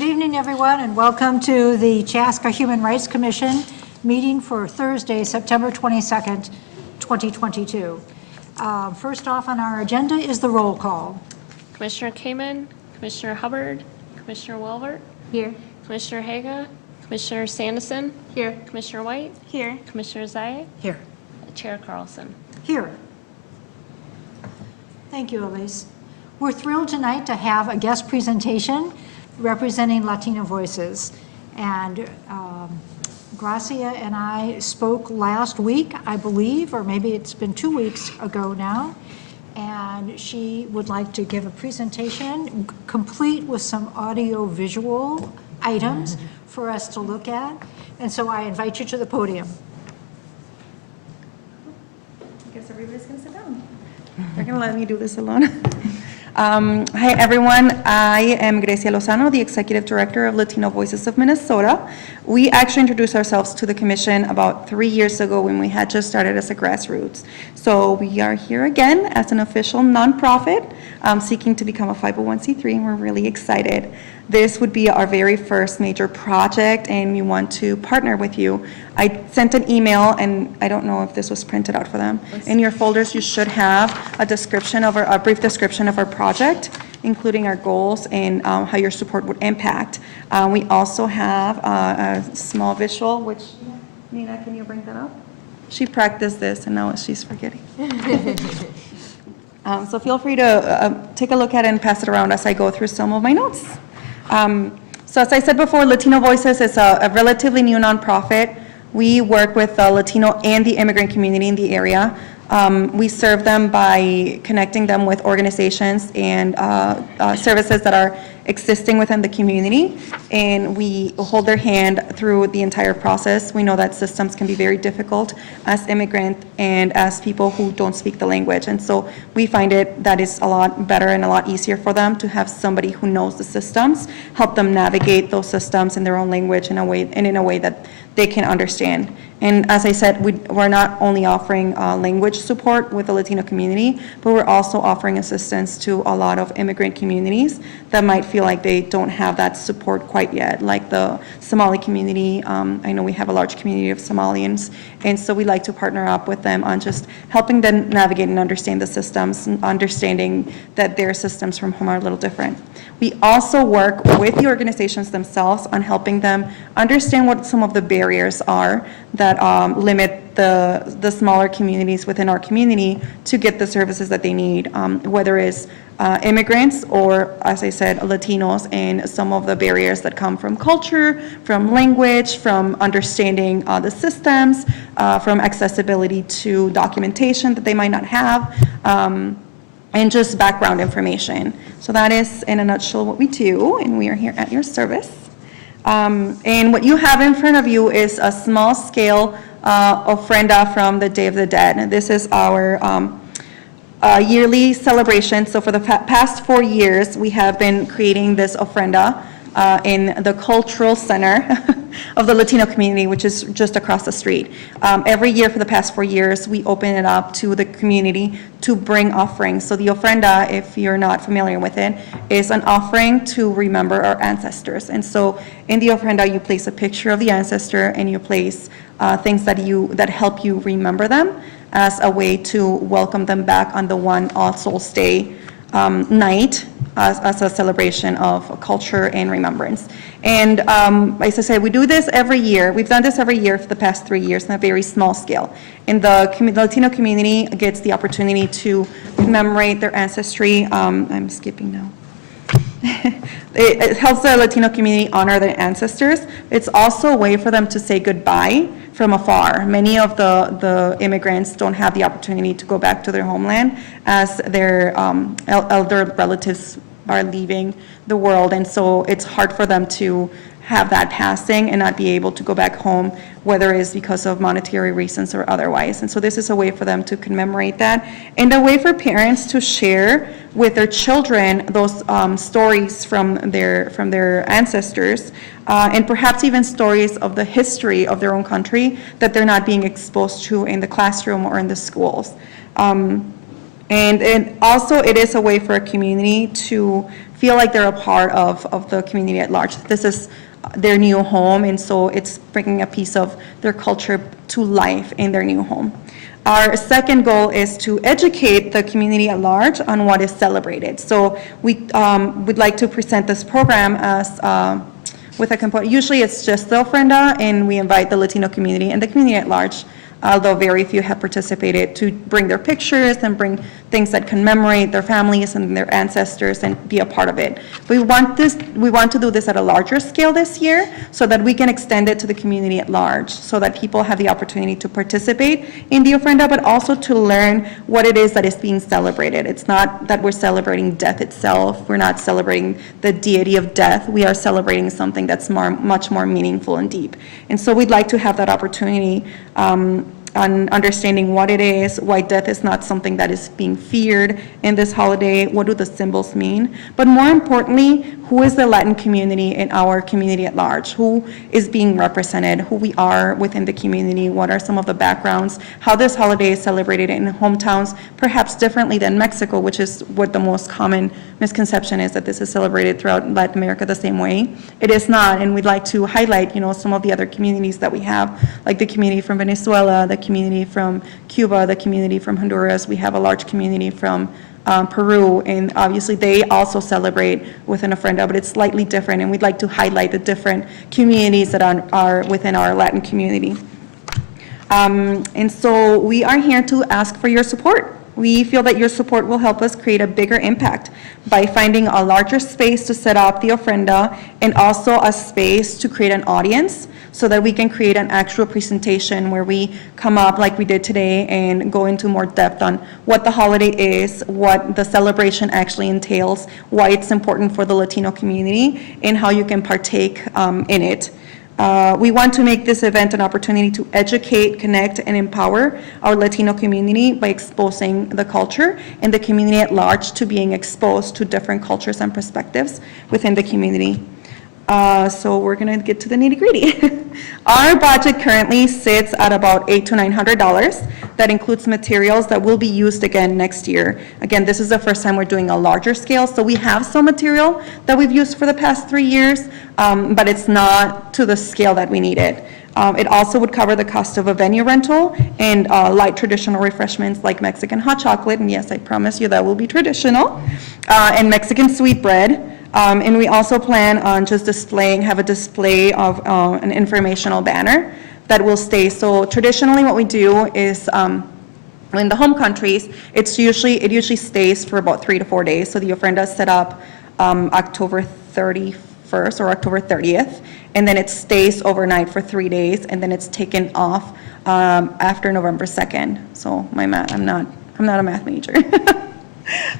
Good evening, everyone, and welcome to the Chaska Human Rights Commission meeting for Thursday, September 22nd, 2022. First off on our agenda is the roll call. Commissioner Kamen, Commissioner Hubbard, Commissioner Welbert. Here. Commissioner Haga, Commissioner Sandison. Here. Commissioner White. Here. Commissioner Zayek. Here. Chair Carlson. Here. Thank you, Elise. We're thrilled tonight to have a guest presentation representing Latino Voices. And Gracia and I spoke last week, I believe, or maybe it's been 2 weeks ago now. And she would like to give a presentation complete with some audio-visual items for us to look at. And so I invite you to the podium. I guess everybody's going to sit down. They're going to let me do this alone. Hi, everyone. I am Gracia Lozano, the Executive Director of Latino Voices of Minnesota. We actually introduced ourselves to the Commission about 3 years ago when we had just started as a grassroots. So we are here again as an official nonprofit seeking to become a 501c3, and we're really excited. This would be our very first major project, and we want to partner with you. I sent an email, and I don't know if this was printed out for them. In your folders, you should have a description of a brief description of our project, including our goals and how your support would impact. We also have a small visual, which, Nina, can you bring that up? She practiced this, and now she's forgetting. So feel free to take a look at it and pass it around as I go through some of my notes. So as I said before, Latino Voices is a relatively new nonprofit. We work with the Latino and the immigrant community in the area. We serve them by connecting them with organizations and services that are existing within the community, and we hold their hand through the entire process. We know that systems can be very difficult as immigrants and as people who don't speak the language, and so we find it that is a lot better and a lot easier for them to have somebody who knows the systems help them navigate those systems in their own language in a way that they can understand. And as I said, we're not only offering language support with the Latino community, but we're also offering assistance to a lot of immigrant communities that might feel like they don't have that support quite yet, like the Somali community. I know we have a large community of Somalians, and so we like to partner up with them on just helping them navigate and understand the systems, and understanding that their systems from home are a little different. We also work with the organizations themselves on helping them understand what some of the barriers are that limit the smaller communities within our community to get the services that they need, whether it's immigrants or, as I said, Latinos, and some of the barriers that come from culture, from language, from understanding the systems, from accessibility to documentation that they might not have, and just background information. So that is, in a nutshell, what we do, and we are here at your service. And what you have in front of you is a small-scale ofrenda from the Day of the Dead. And this is our yearly celebration. So for the past 4 years, we have been creating this ofrenda in the cultural center of the Latino community, which is just across the street. Every year for the past 4 years, we open it up to the community to bring offerings. So the ofrenda, if you're not familiar with it, is an offering to remember our ancestors. And so in the ofrenda, you place a picture of the ancestor, and you place things that help you remember them as a way to welcome them back on the one All Souls Day night, as a celebration of culture and remembrance. And as I said, we do this every year. We've done this every year for the past 3 years on a very small scale. And the Latino community gets the opportunity to commemorate their ancestry. I'm skipping now. It helps the Latino community honor their ancestors. It's also a way for them to say goodbye from afar. Many of the immigrants don't have the opportunity to go back to their homeland as their elder relatives are leaving the world, and so it's hard for them to have that passing and not be able to go back home, whether it's because of monetary reasons or otherwise. And so this is a way for them to commemorate that, and a way for parents to share with their children those stories from their ancestors, and perhaps even stories of the history of their own country that they're not being exposed to in the classroom or in the schools. And also, it is a way for a community to feel like they're a part of the community at large. This is their new home, and so it's bringing a piece of their culture to life in their new home. Our second goal is to educate the community at large on what is celebrated. So we would like to present this program as with a component. Usually it's just the ofrenda, and we invite the Latino community and the community at large, although very few have participated, to bring their pictures and bring things that commemorate their families and their ancestors and be a part of it. We want to do this at a larger scale this year so that we can extend it to the community at large, so that people have the opportunity to participate in the ofrenda, but also to learn what it is that is being celebrated. It's not that we're celebrating death itself. We're not celebrating the deity of death. We are celebrating something that's much more meaningful and deep. And so we'd like to have that opportunity on understanding what it is, why death is not something that is being feared in this holiday, what do the symbols mean, but more importantly, who is the Latin community in our community at large, who is being represented, who we are within the community, what are some of the backgrounds, how this holiday is celebrated in hometowns, perhaps differently than Mexico, which is what the most common misconception is, that this is celebrated throughout Latin America the same way. It is not, and we'd like to highlight, some of the other communities that we have, like the community from Venezuela, the community from Cuba, the community from Honduras. We have a large community from Peru, and obviously they also celebrate with an ofrenda, but it's slightly different, and we'd like to highlight the different communities that are within our Latin community. And so we are here to ask for your support. We feel that your support will help us create a bigger impact by finding a larger space to set up the ofrenda, and also a space to create an audience so that we can create an actual presentation where we come up like we did today and go into more depth on what the holiday is, what the celebration actually entails, why it's important for the Latino community, and how you can partake in it. We want to make this event an opportunity to educate, connect, and empower our Latino community by exposing the culture and the community at large to being exposed to different cultures and perspectives within the community. So we're going to get to the nitty-gritty. Our budget currently sits at about $800 to $900. That includes materials that will be used again next year. Again, this is the first time we're doing a larger scale, so we have some material that we've used for the past 3 years, but it's not to the scale that we needed. It also would cover the cost of a venue rental and light traditional refreshments like Mexican hot chocolate, and yes, I promise you that will be traditional, and Mexican sweetbread. And we also plan on just have a display of an informational banner that will stay. So traditionally what we do is, in the home countries, it usually stays for about 3 to 4 days. So the ofrenda is set up October 31st or October 30th, and then it stays overnight for 3 days, and then it's taken off after November 2nd. So I'm not a math major.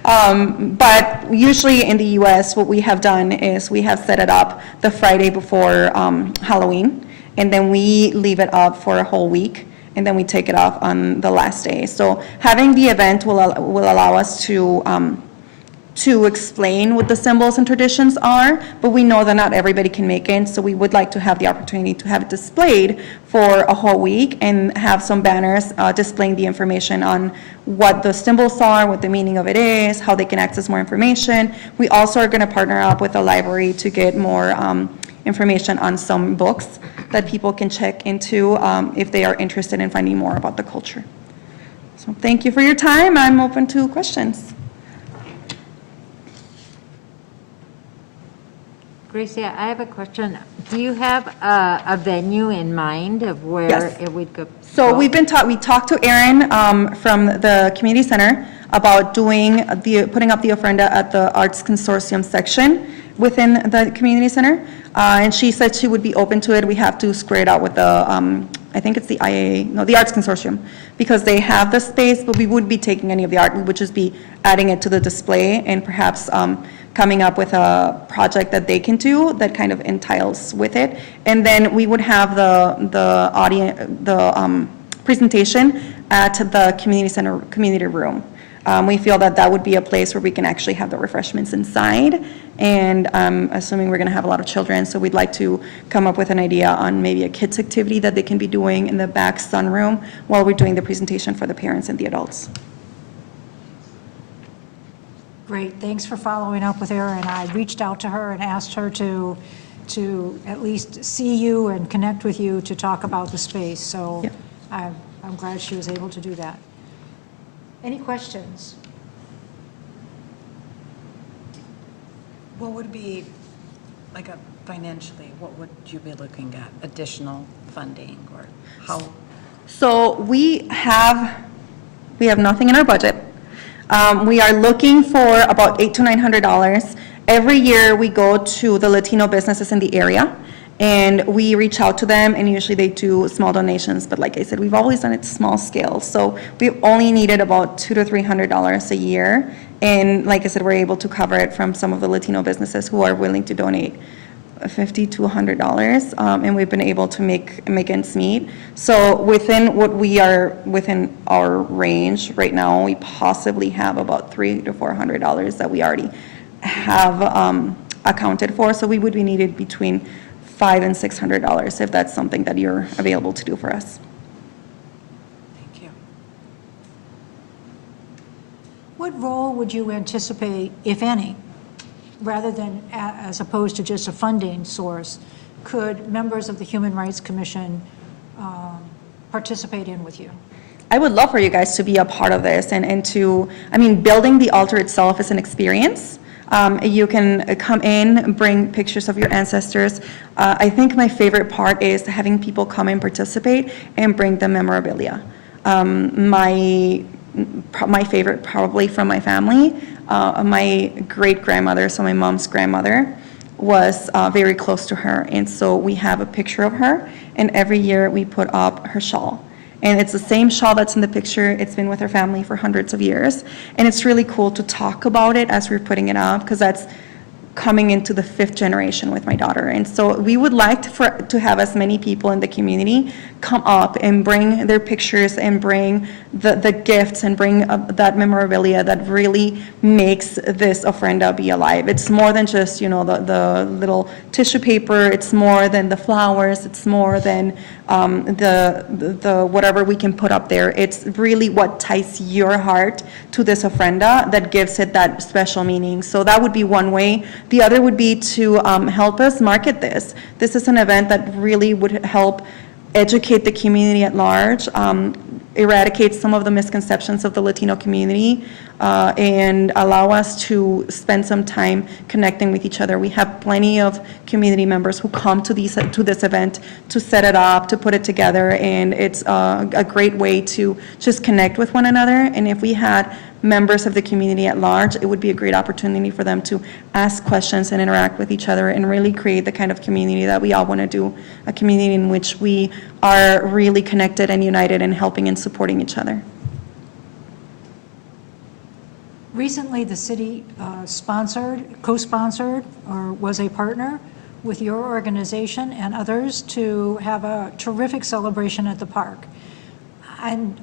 But usually in the U.S., what we have done is we have set it up the Friday before Halloween, and then we leave it up for a whole week, and then we take it off on the last day. So having the event will allow us to explain what the symbols and traditions are, but we know that not everybody can make it, so we would like to have the opportunity to have it displayed for a whole week and have some banners displaying the information on what the symbols are, what the meaning of it is, how they can access more information. We also are going to partner up with the library to get more information on some books that people can check into if they are interested in finding more about the culture. So thank you for your time. I'm open to questions. Gracia, I have a question. Do you have a venue in mind of where Yes. it would go? So we talked to Erin from the community center about putting up the ofrenda at the Arts Consortium section within the community center, and she said she would be open to it. We have to square it out with the I think it's the Arts Consortium, because they have the space, but we wouldn't be taking any of the art. We would just be adding it to the display and perhaps coming up with a project that they can do that kind of entails with it. And then we would have the presentation at the community center, community room. We feel that would be a place where we can actually have the refreshments inside, and assuming we're going to have a lot of children, so we'd like to come up with an idea on maybe a kids activity that they can be doing in the back sunroom while we're doing the presentation for the parents and the adults. Great, thanks for following up with her, and I reached out to her and asked her to at least see you and connect with you to talk about the space, so Yep. I'm glad she was able to do that. Any questions? What would be, like, financially, what would you be looking at? Additional funding or how? So we have nothing in our budget. We are looking for about $800 to $900. Every year, we go to the Latino businesses in the area, and we reach out to them, and usually they do small donations. But like I said, we've always done it small scale. So we've only needed about $200 to $300 a year. And like I said, we're able to cover it from some of the Latino businesses who are willing to donate $50 to $100, and we've been able to make ends meet. So within within our range right now, we possibly have about $300 to $400 that we already have accounted for. So we would be needed between $500 and $600 if that's something that you're available to do for us. Thank you. What role would you anticipate, if any, rather than as opposed to just a funding source, could members of the Human Rights Commission participate in with you? I would love for you guys to be a part of this and to, building the altar itself is an experience. You can come in, bring pictures of your ancestors. I think my favorite part is having people come and participate and bring the memorabilia. My favorite probably from my family, my great-grandmother, so my mom's grandmother, was very close to her, and so we have a picture of her, and every year we put up her shawl. And it's the same shawl that's in the picture. It's been with her family for hundreds of years, and it's really cool to talk about it as we're putting it up, because that's coming into the 5th generation with my daughter. And so we would like to have as many people in the community come up and bring their pictures and bring the gifts and bring that memorabilia that really makes this ofrenda be alive. It's more than just, the little tissue paper. It's more than the flowers. It's more than the whatever we can put up there. It's really what ties your heart to this ofrenda that gives it that special meaning. So that would be one way. The other would be to help us market this. This is an event that really would help educate the community at large, eradicate some of the misconceptions of the Latino community, and allow us to spend some time connecting with each other. We have plenty of community members who come to this event to set it up, to put it together, and it's a great way to just connect with one another. And if we had members of the community at large, it would be a great opportunity for them to ask questions and interact with each other and really create the kind of community that we all want to do, a community in which we are really connected and united and helping and supporting each other. Recently, the city co-sponsored, or was a partner with your organization and others to have a terrific celebration at the park. And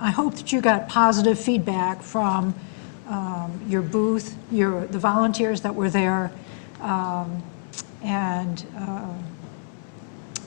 I hope that you got positive feedback from your booth, the volunteers that were there, and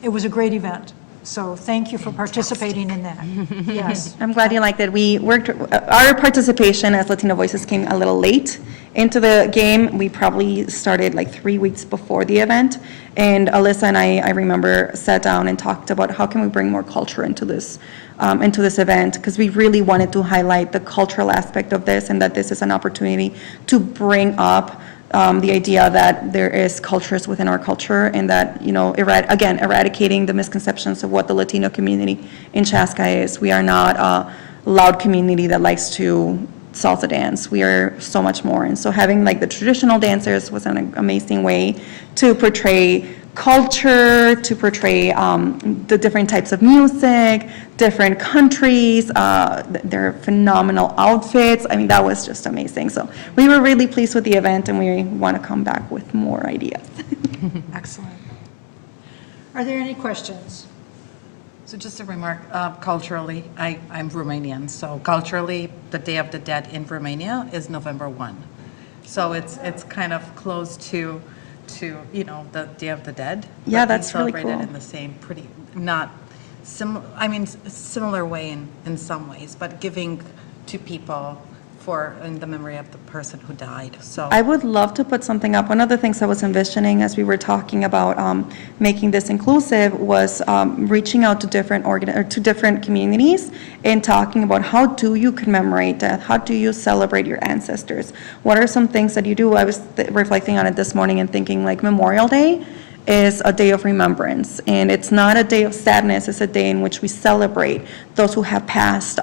it was a great event. So thank you for participating in that. Yes. I'm glad you liked it. Our participation as Latino Voices came a little late into the game. We probably started like 3 weeks before the event. And Alyssa and I remember, sat down and talked about how can we bring more culture into this event, because we really wanted to highlight the cultural aspect of this and that this is an opportunity to bring up the idea that there is cultures within our culture, and that, eradicating the misconceptions of what the Latino community in Chaska is. We are not a loud community that likes to salsa dance. We are so much more. And so having like the traditional dancers was an amazing way to portray culture, to portray the different types of music, different countries, their phenomenal outfits. That was just amazing. So we were really pleased with the event, and we want to come back with more ideas. Excellent. Are there any questions? So just a remark, culturally, I'm Romanian, so culturally, the Day of the Dead in Romania is November 1. So it's kind of close to the Day of the Dead. Yeah, but we that's really celebrate cool. it in the same similar way in some ways, but giving to people in the memory of the person who died, so. I would love to put something up. One of the things I was envisioning as we were talking about making this inclusive was reaching out to different communities and talking about how do you commemorate death? How do you celebrate your ancestors? What are some things that you do? I was reflecting on it this morning and thinking like Memorial Day is a day of remembrance, and it's not a day of sadness. It's a day in which we celebrate those who have passed.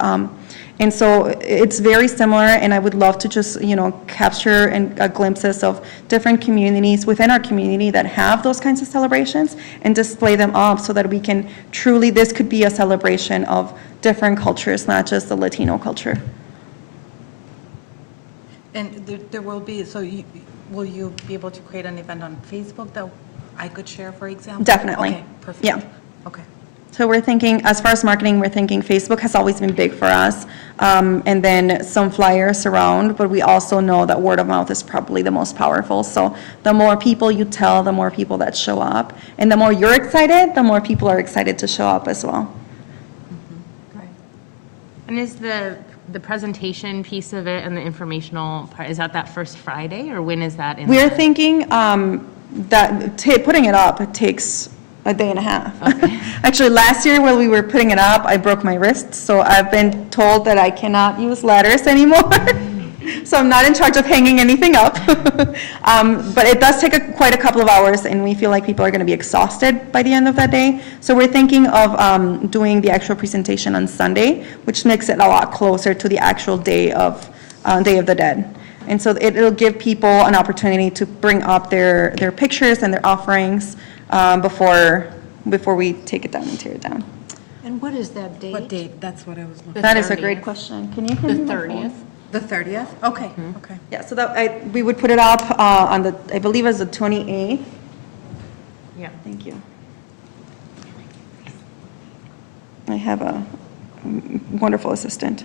And so it's very similar, and I would love to just, capture glimpses of different communities within our community that have those kinds of celebrations and display them up so that we can truly, this could be a celebration of different cultures, not just the Latino culture. And there will be, will you be able to create an event on Facebook that I could share, for example? Definitely. Okay, perfect. Yeah. Okay. So we're thinking, as far as marketing, we're thinking Facebook has always been big for us, and then some flyers around, but we also know that word of mouth is probably the most powerful. So the more people you tell, the more people that show up, and the more you're excited, the more people are excited to show up as well. Great. And is the presentation piece of it and the informational part, is that first Friday, or when is that in? We're thinking that putting it up, it takes a day and a half. Okay. Actually, last year while we were putting it up, I broke my wrist, so I've been told that I cannot use ladders anymore. So I'm not in charge of hanging anything up. But it does take quite a couple of hours, and we feel like people are going to be exhausted by the end of that day. So we're thinking of doing the actual presentation on Sunday, which makes it a lot closer to the actual Day of the Dead. And so it'll give people an opportunity to bring up their pictures and their offerings before we take it down and tear it down. And what is that date? What date? That's what I was looking. That is a great question. Can you The hand me my 30th. phone? The 30th? Okay, okay. Yeah, so we would put it up on the, I believe it's the 28th. Yeah. Thank you. I have a wonderful assistant.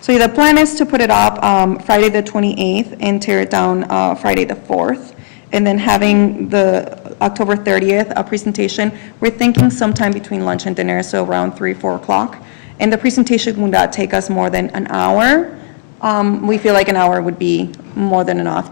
So the plan is to put it up Friday the 28th and tear it down Friday the 4th. And then having the October 30th presentation, we're thinking sometime between lunch and dinner, so around 3, 4 o'clock. And the presentation would not take us more than an hour. We feel like an hour would be more than enough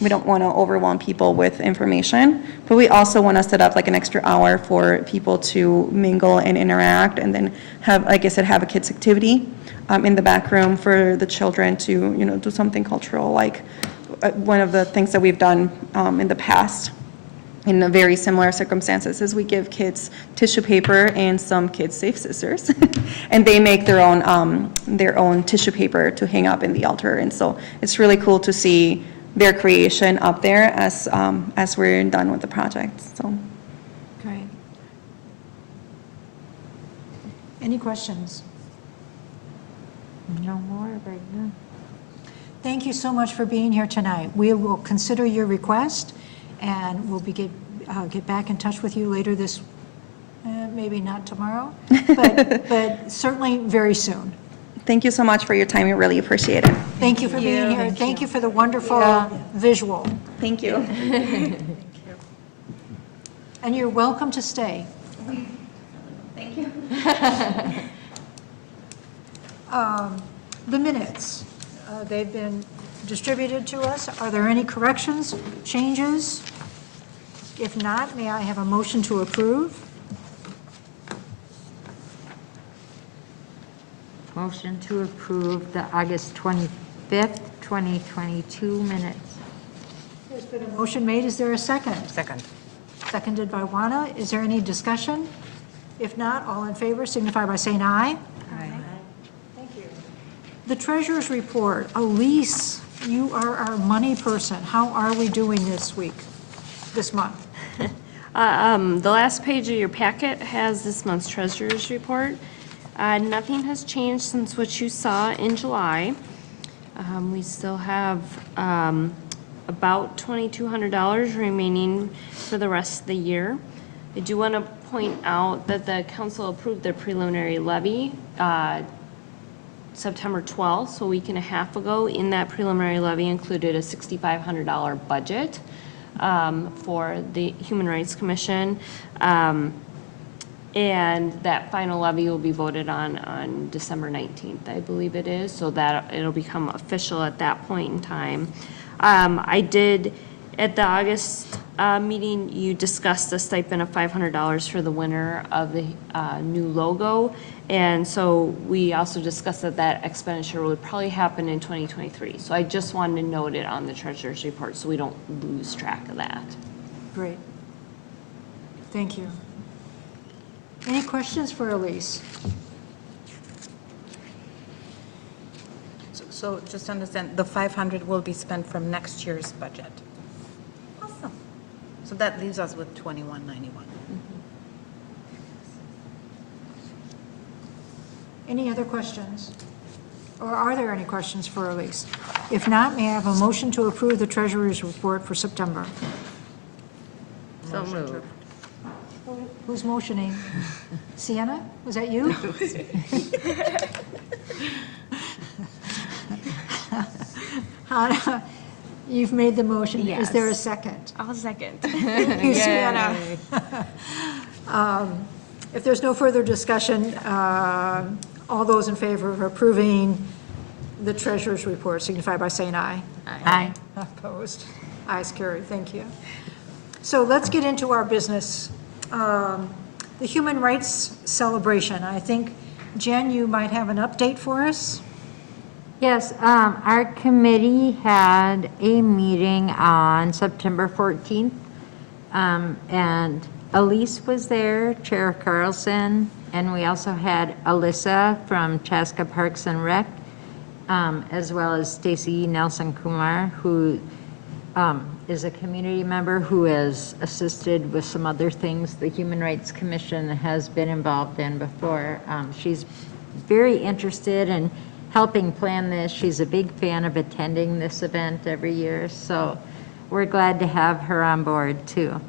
we don't want to overwhelm people with information, but we also want to set up like an extra hour for people to mingle and interact, and then have, like I said, have a kids activity in the back room for the children to, do something cultural. Like one of the things that we've done in the past in very similar circumstances is we give kids tissue paper and some kids save scissors, and they make their own tissue paper to hang up in the altar. And so it's really cool to see their creation up there as we're done with the project. So. Great. Any questions? No more right now. Thank you so much for being here tonight. We will consider your request, and we'll get back in touch with you later this, maybe not tomorrow, but certainly very soon. Thank you so much for your time. We really appreciate it. Thank you for being here. Thank you for the wonderful visual. Thank you. And you're welcome to stay. Thank you. The minutes, they've been distributed to us. Are there any corrections, changes? If not, may I have a motion to approve? Motion to approve the August 25th, 2022 minutes. There's been a motion made. Is there a second? Second. Seconded by Juana. Is there any discussion? If not, all in favor signify by saying aye. Aye. Thank you. The treasurer's report. Elise, you are our money person. How are we doing this month? The last page of your packet has this month's treasurer's report. Nothing has changed since what you saw in July. We still have about $2,200 remaining for the rest of the year. I do want to point out that the council approved their preliminary levy September 12th, so a week and a half ago. In that preliminary levy included a $6,500 budget for the Human Rights Commission. And that final levy will be voted on December 19th, I believe it is, so that it'll become official at that point in time. I did, at the August meeting, you discussed a stipend of $500 for the winner of the new logo. And so we also discussed that that expenditure would probably happen in 2023. So I just wanted to note it on the treasurer's report so we don't lose track of that. Great. Thank you. Any questions for Elise? So just to understand, the 500 will be spent from next year's budget. Awesome. So that leaves us with 2191. Any other questions? Or are there any questions for Elise? If not, may I have a motion to approve the treasurer's report for September? So moved. Who's motioning? Sienna, was that you? You've made the motion. Is there a Yes. second? I'll second. Thank you, Sienna. If there's no further discussion, all those in favor of approving the treasurer's report signify by saying aye. Aye. Opposed? Ayes carried. Thank you. So let's get into our business. The Human Rights Celebration. I think, Jen, you might have an update for us? Yes, our committee had a meeting on September 14th, and Elise was there, Chair Carlson, and we also had Alyssa from Chaska Parks and Rec, as well as Stacy Nelson Kumar, who is a community member who has assisted with some other things the Human Rights Commission has been involved in before. She's very interested in helping plan this. She's a big fan of attending this event every year, so we're glad to have her on board too.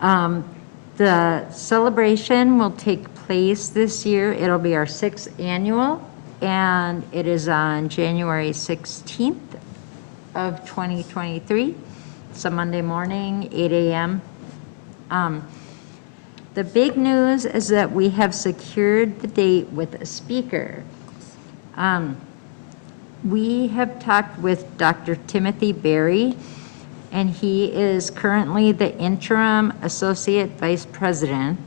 The celebration will take place this year. It'll be our 6th annual, and it is on January 16th of 2023. It's a Monday morning, 8 a.m. The big news is that we have secured the date with a speaker. We have talked with Dr. Timothy Berry, and he is currently the interim associate vice president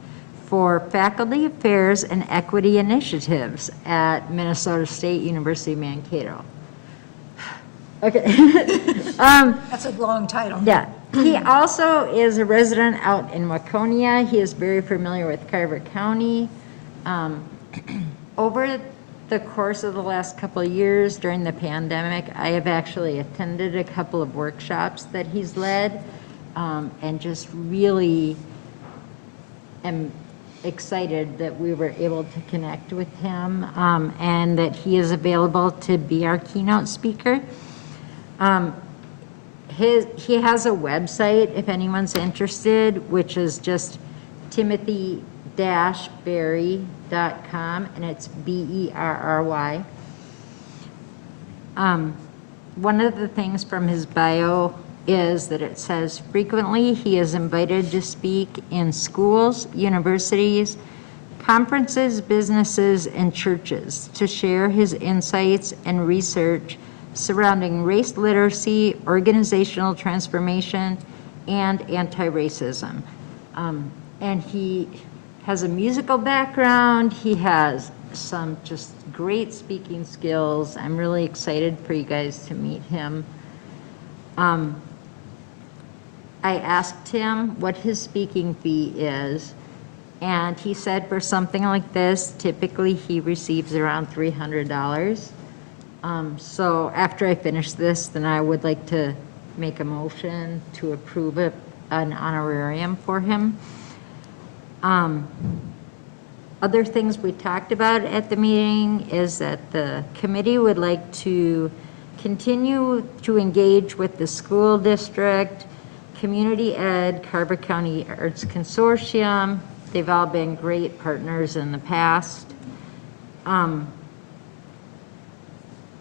for Faculty Affairs and Equity Initiatives at Minnesota State University, Mankato. Okay. That's a long title. Yeah. He also is a resident out in Waconia. He is very familiar with Carver County. Over the course of the last couple of years during the pandemic, I have actually attended a couple of workshops that he's led, and just really am excited that we were able to connect with him, and that he is available to be our keynote speaker. He has a website, if anyone's interested, which is just timothy-berry.com, and it's Berry. One of the things from his bio is that it says, frequently he is invited to speak in schools, universities, conferences, businesses, and churches to share his insights and research surrounding race literacy, organizational transformation, and anti-racism. And he has a musical background. He has some just great speaking skills. I'm really excited for you guys to meet him. I asked him what his speaking fee is, and he said for something like this, typically he receives around $300. So after I finish this, then I would like to make a motion to approve an honorarium for him. Other things we talked about at the meeting is that the committee would like to continue to engage with the school district, Community Ed, Carver County Arts Consortium. They've all been great partners in the past.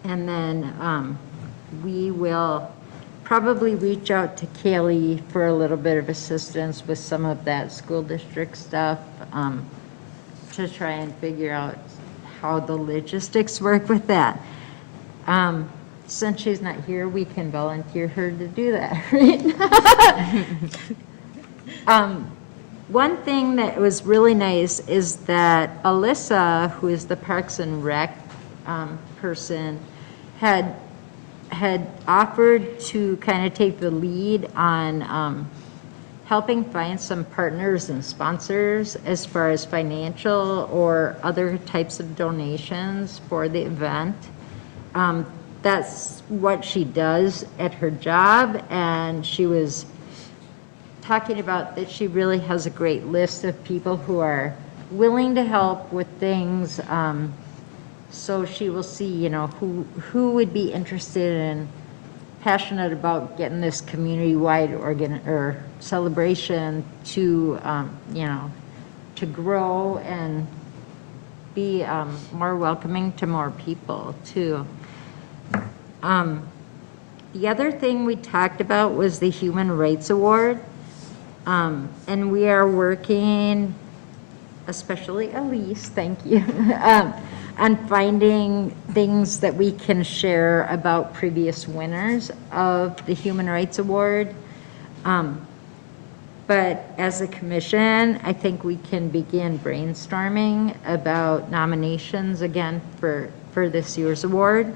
And then we will probably reach out to Kaylee for a little bit of assistance with some of that school district stuff, to try and figure out how the logistics work with that. Since she's not here, we can volunteer her to do that, right? One thing that was really nice is that Alyssa, who is the Parks and Rec person, had offered to kind of take the lead on helping find some partners and sponsors as far as financial or other types of donations for the event. That's what she does at her job, and she was talking about that she really has a great list of people who are willing to help with things. So she will see, you know, who would be interested and passionate about getting this community-wide or celebration to, you know, to grow and be more welcoming to more people too. The other thing we talked about was the Human Rights Award. And we are working, especially Elise, thank you, on finding things that we can share about previous winners of the Human Rights Award. But as a commission, I think we can begin brainstorming about nominations again for this year's award.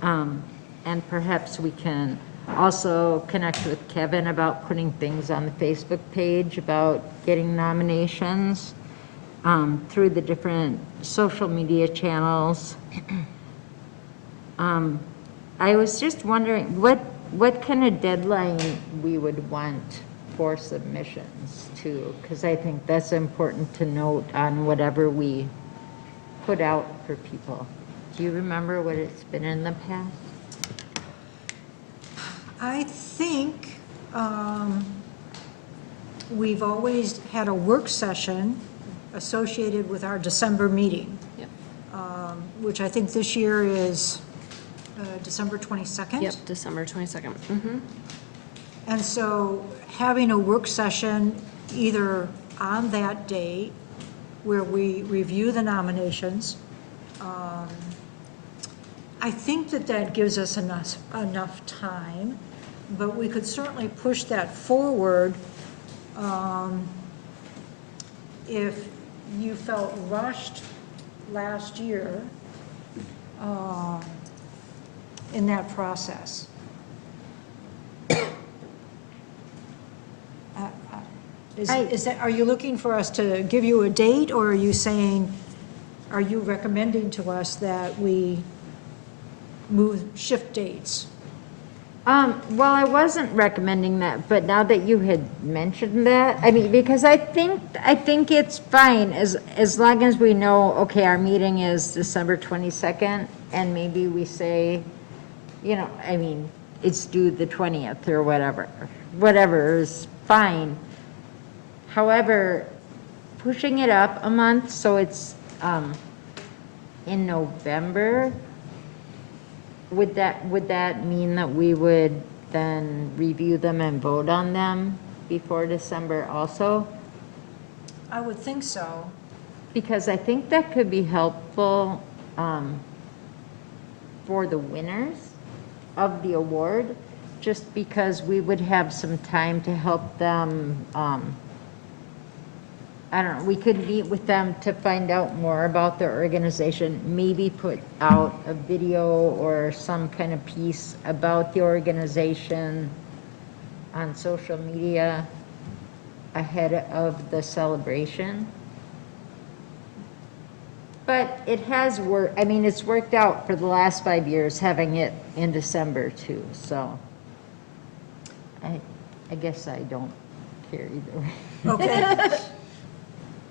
And perhaps we can also connect with Kevin about putting things on the Facebook page about getting nominations through the different social media channels. I was just wondering what kind of deadline we would want for submissions too, because I think that's important to note on whatever we put out for people. Do you remember what it's been in the past? I think we've always had a work session associated with our December meeting. Yep. Which I think this year is December 22nd. Yep, December 22nd. Mm-hmm. And so having a work session either on that day where we review the nominations, I think that gives us enough time, but we could certainly push that forward if you felt rushed last year in that process. Are you looking for us to give you a date, or are you saying, are you recommending to us that we shift dates? Well, I wasn't recommending that, but now that you had mentioned that, I mean, because I think it's fine as long as we know, okay, our meeting is December 22nd, and maybe we say, you know, I mean, it's due the 20th or whatever is fine. However, pushing it up a month so it's in November, would that mean that we would then review them and vote on them before December also? I would think so. Because I think that could be helpful for the winners of the award, just because we would have some time to help them, I don't know, we could meet with them to find out more about their organization, maybe put out a video or some kind of piece about the organization on social media ahead of the celebration. But it has worked, I mean, it's worked out for the last 5 years having it in December too, so I guess I don't care either way. Okay.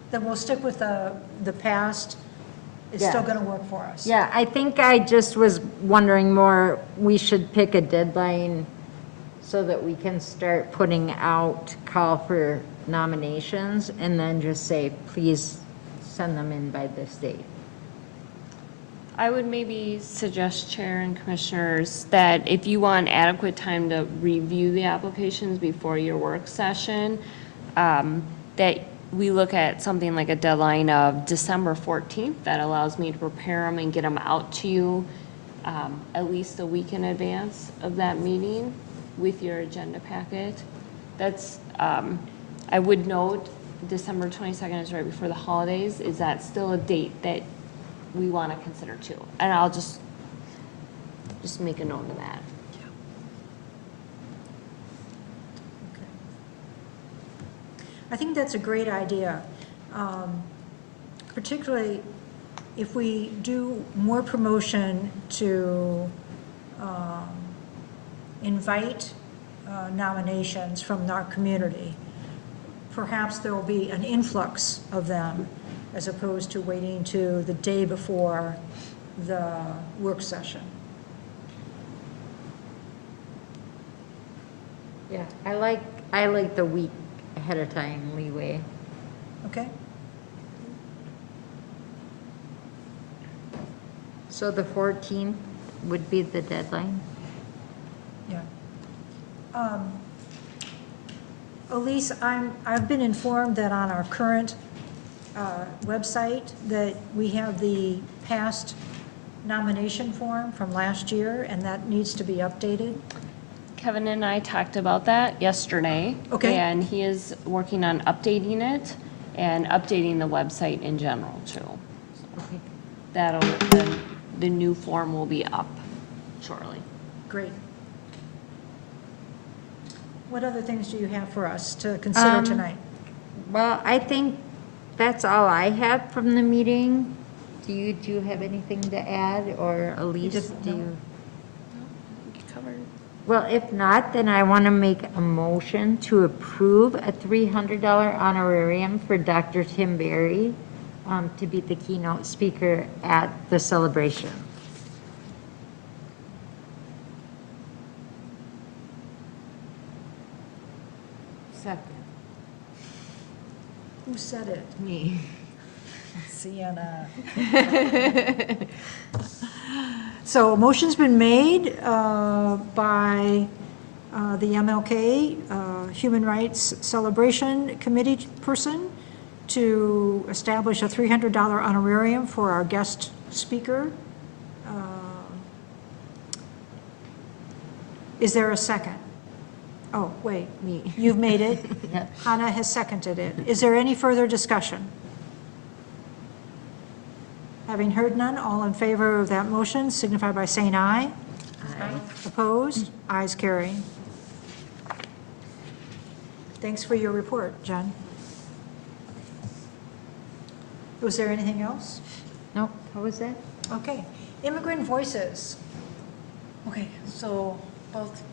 Then we'll stick with the past. It's still Yeah. going to work for us. Yeah, I think I just was wondering more, we should pick a deadline so that we can start putting out call for nominations and then just say, please send them in by this date. I would maybe suggest, Chair and Commissioners, that if you want adequate time to review the applications before your work session, that we look at something like a deadline of December 14th. That allows me to prepare them and get them out to you at least a week in advance of that meeting with your agenda packet. That's, I would note, December 22nd is right before the holidays. Is that still a date that we want to consider too? And I'll just make a note of that. I think that's a great idea, particularly if we do more promotion to invite nominations from our community. Perhaps there will be an influx of them as opposed to waiting to the day before the work session. Yeah, I like the week ahead of time leeway. Okay? So the 14th would be the deadline? Yeah. Elise, I've been informed that on our current website that we have the past nomination form from last year, and that needs to be updated. Kevin and I talked about that yesterday. Okay. And he is working on updating it and updating the website in general too. Okay. The new form will be up shortly. Great. What other things do you have for us to consider tonight? Well, I think that's all I have from the meeting. Do you have anything to add, or Elise, just- do no. you? Covered. Well, if not, then I want to make a motion to approve a $300 honorarium for Dr. Tim Berry to be the keynote speaker at the celebration. Second. Who said it? Me. Sienna. So a motion's been made by the MLK Human Rights Celebration Committee person to establish a $300 honorarium for our guest speaker. Is there a second? Oh, wait. Me. You've made it. Yep. Hannah has seconded it. Is there any further discussion? Having heard none, all in favor of that motion signify by saying aye. Aye. Opposed? Ayes carry. Thanks for your report, Jen. Was there anything else? Nope, how was that? Okay. Immigrant Voices. Okay, so both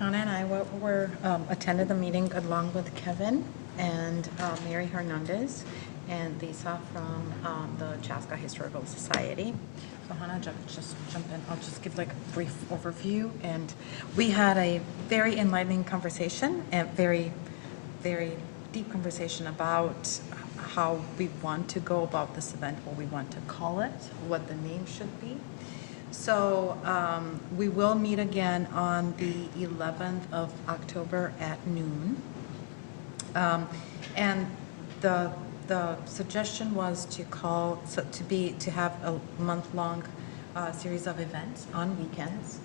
Hannah and I were attended the meeting along with Kevin and Mary Hernandez and Lisa from the Chaska Historical Society. So Hannah, just jump in. I'll just give like a brief overview. And we had a very enlightening conversation and very, very deep conversation about how we want to go about this event, what we want to call it, what the name should be. So we will meet again on the 11th of October at noon. And the suggestion was to have a month-long series of events on weekends,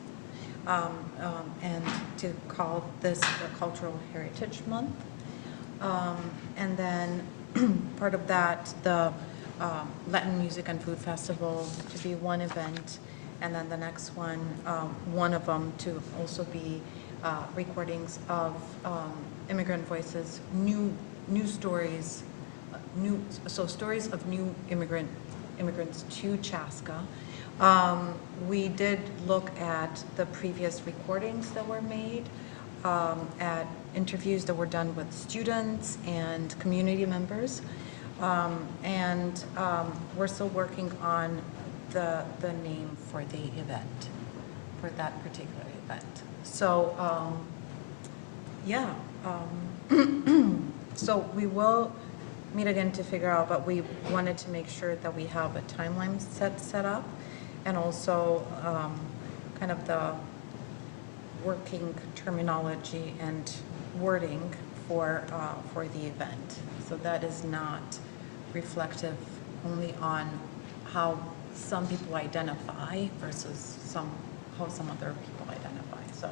and to call this the Cultural Heritage Month. And then part of that, the Latin Music and Food Festival to be one event, and then the next one of them to also be recordings of Immigrant Voices, new stories, stories of new immigrants to Chaska. We did look at the previous recordings that were made, at interviews that were done with students and community members, and we're still working on the name for the event, for that particular event. So, so we will meet again to figure out, but we wanted to make sure that we have a timeline set up. and also kind of the working terminology and wording for the event. So that is not reflective only on how some people identify versus how some other people identify. So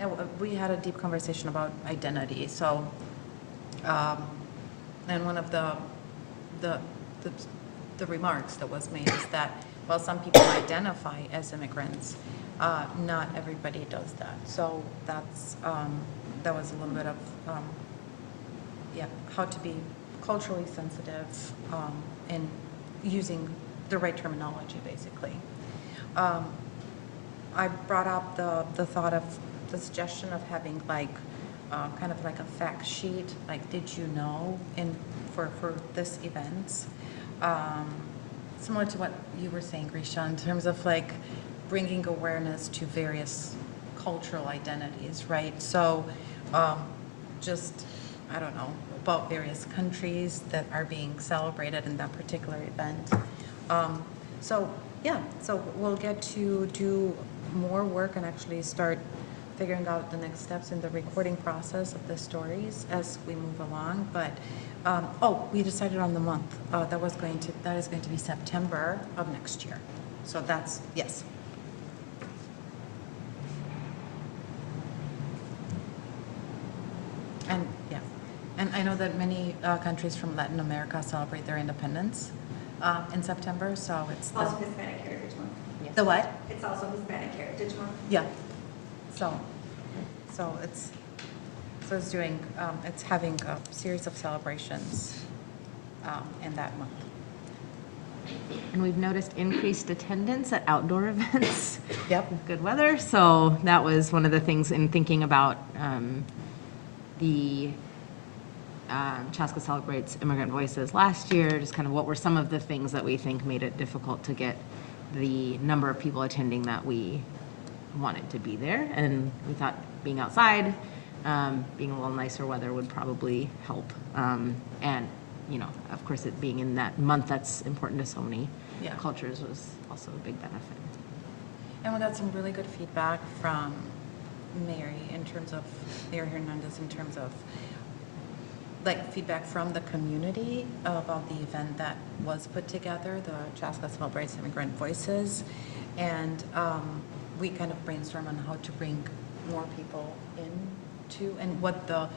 and we had a deep conversation about identity. So and one of the remarks that was made is that while some people identify as immigrants, not everybody does that. So that's that was a little bit of how to be culturally sensitive in using the right terminology, basically. I brought up the thought of the suggestion of having like kind of like a fact sheet, like did you know for this event, similar to what you were saying, Gracia, in terms of like bringing awareness to various cultural identities, right? So just, I don't know, about various countries that are being celebrated in that particular event. So we'll get to do more work and actually start figuring out the next steps in the recording process of the stories as we move along. But we decided on the month. That is going to be September of next year. So that's yes. And I know that many countries from Latin America celebrate their independence in September. So it's Also Hispanic Heritage Month. the what? It's also Hispanic Heritage Month. Yeah. So it's doing, it's having a series of celebrations in that month. And we've noticed increased attendance at outdoor events. Yep. With good weather, so that was one of the things in thinking about the Chaska Celebrates Immigrant Voices last year, just kind of what were some of the things that we think made it difficult to get the number of people attending that we wanted to be there. And we thought being outside, being a little nicer weather would probably help. And, you know, of course, it being in that month that's important to so many cultures was also a big benefit. And we got some really good feedback from Mary Hernandez in terms of like feedback from the community about the event that was put together, the Chaska Celebrates Immigrant Voices. And we kind of brainstormed on how to bring more people into and what the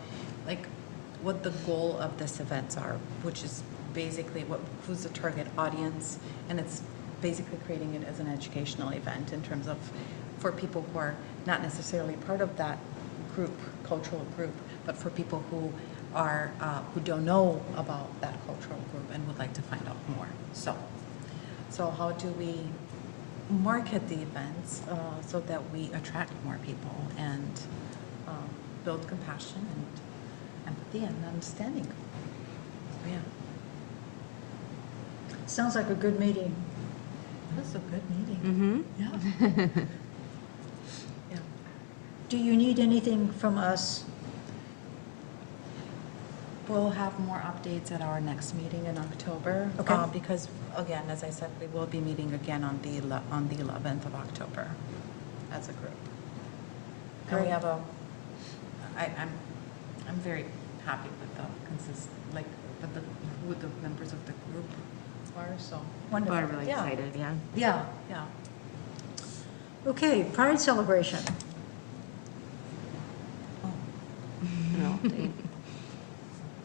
goal of this events are, which is basically who's the target audience, and it's basically creating it as an educational event in terms of for people who are not necessarily part of that group, cultural group, but for people who are who don't know about that cultural group and would like to find out more. So how do we market the events so that we attract more people and build compassion and empathy and understanding? Yeah. Sounds like a good meeting. That's a good meeting. Mm-hmm. Yeah. Yeah. Do you need anything from us? We'll have more updates at our next meeting in October. Okay. Because again, as I said, we will be meeting again on the 11th of October as a group. And we Great. have I'm very happy with the who the members of the group are. So People are really Yeah. excited, yeah. yeah. Okay, Pride celebration. No, they-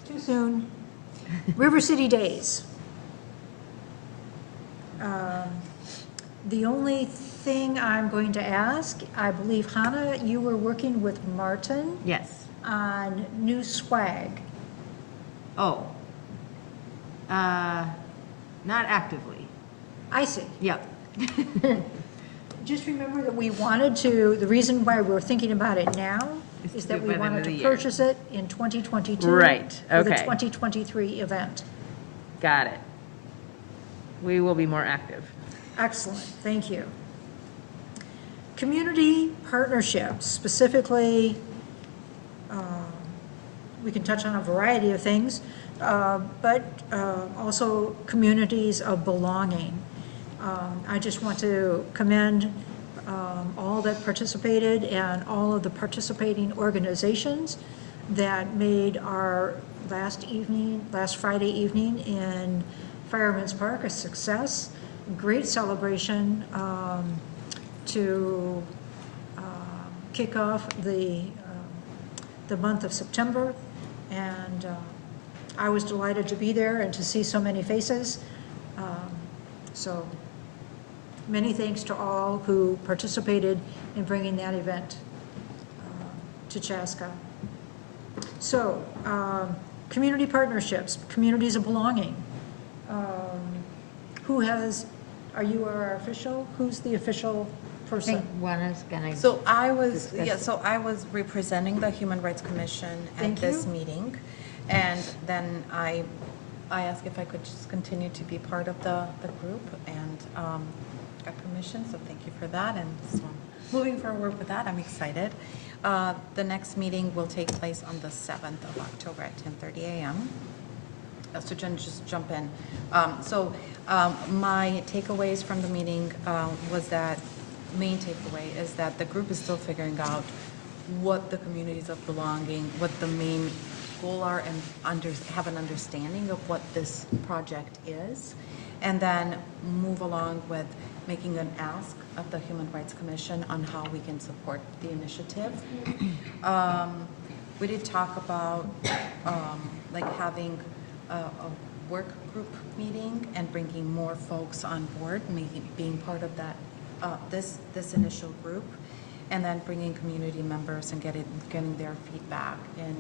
Too soon. River City Days. The only thing I'm going to ask, I believe, Hannah, you were working with Martin Yes. on new swag. Oh. Not actively. I see. Yep. Just remember that we wanted to, the reason why we're thinking about it now is that do we it by the end wanted of to the year. purchase it in 2022. Right, For the okay. 2023 event. Got it. We will be more active. Excellent, thank you. Community partnerships, specifically, we can touch on a variety of things, but also communities of belonging. I just want to commend all that participated and all of the participating organizations that made our last Friday evening in Fireman's Park a success. Great celebration to kick off the month of September. And I was delighted to be there and to see so many faces. So many thanks to all who participated in bringing that event to Chaska. So, community partnerships, communities of belonging. Are you our official? Who's the official I person? think one is gonna. So I was, discuss yeah, it. so I was representing the Human Rights Commission at Thank this you. meeting. And then I asked if I could just continue to be part of the group and got permission, so thank you for that. And so moving forward with that, I'm excited. The next meeting will take place on the 7th of October at 10:30 a.m. So Jen, just jump in. My takeaways from the meeting was that, main takeaway is that the group is still figuring out what the communities of belonging, what the main goal are, and have an understanding of what this project is, and then move along with making an ask of the Human Rights Commission on how we can support the initiative. We did talk about like having a work group meeting and bringing more folks on board, being part of that, this initial group, and then bringing community members and getting their feedback in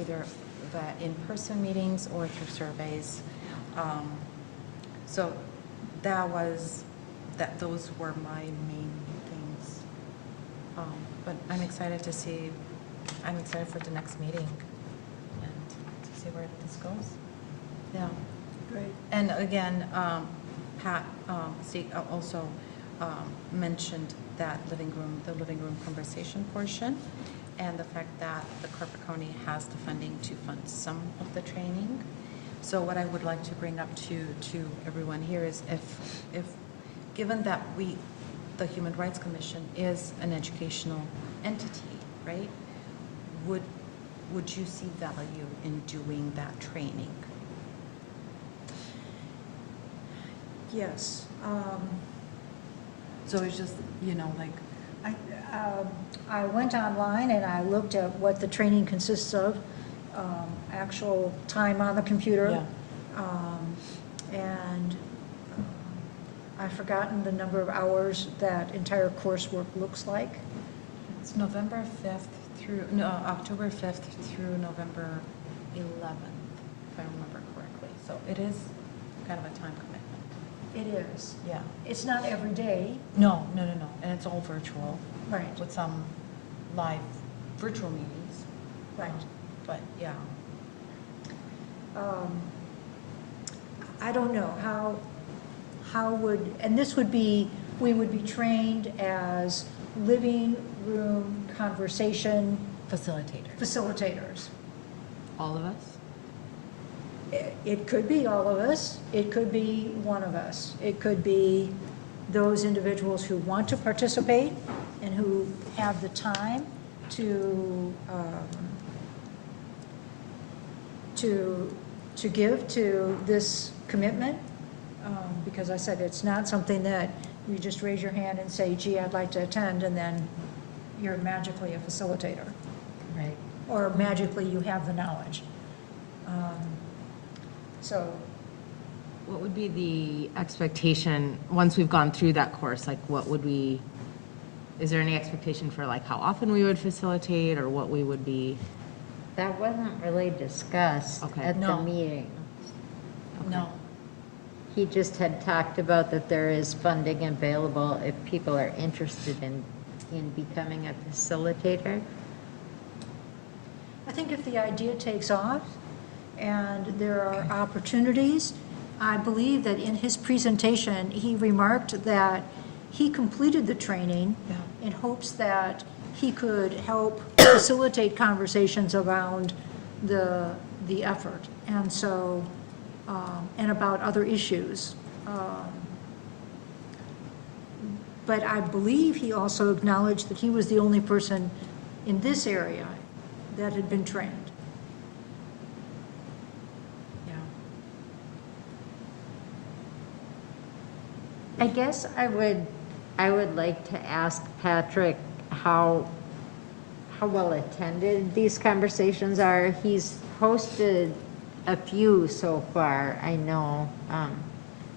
either the in-person meetings or through surveys. So those were my main things. But I'm excited for the next meeting and to see where this goes. Yeah. Great. And again, Pat also mentioned that the living room conversation portion, and the fact that the Carver County has the funding to fund some of the training. So what I would like to bring up to everyone here is if given that the Human Rights Commission is an educational entity, right? Would you see value in doing that training? Yes. So it's just, like, I went online and I looked at what the training consists of, actual time on the computer. Yeah. And I've forgotten the number of hours that entire coursework looks like. it's November 5th October 5th through November 11th, if I remember correctly. So it is kind of a time commitment. It is. Yeah. It's not every day. No. And it's all virtual. Right. With some live virtual meetings. Right. But yeah. I don't know, how would, and this would be, we would be trained as living room conversation facilitators. All of us? It could be all of us, it could be one of us. It could be those individuals who want to participate and who have the time to give to this commitment, because I said it's not something that you just raise your hand and say, gee, I'd like to attend, and then you're magically a facilitator. Right. Or magically you have the knowledge. So, What would be the expectation, once we've gone through that course, like is there any expectation for like how often we would facilitate or what we would be? That wasn't really discussed Okay. at the No. meeting. No. He just had talked about that there is funding available if people are interested in becoming a facilitator. I think if the idea takes off and there are opportunities, I believe that in his presentation, he remarked that he completed the training in hopes that he could help facilitate conversations around the effort, and so, and about other issues. but I believe he also acknowledged that he was the only person in this area that had been trained. Yeah. I guess I would like to ask Patrick how well attended these conversations are. He's hosted a few so far, I know.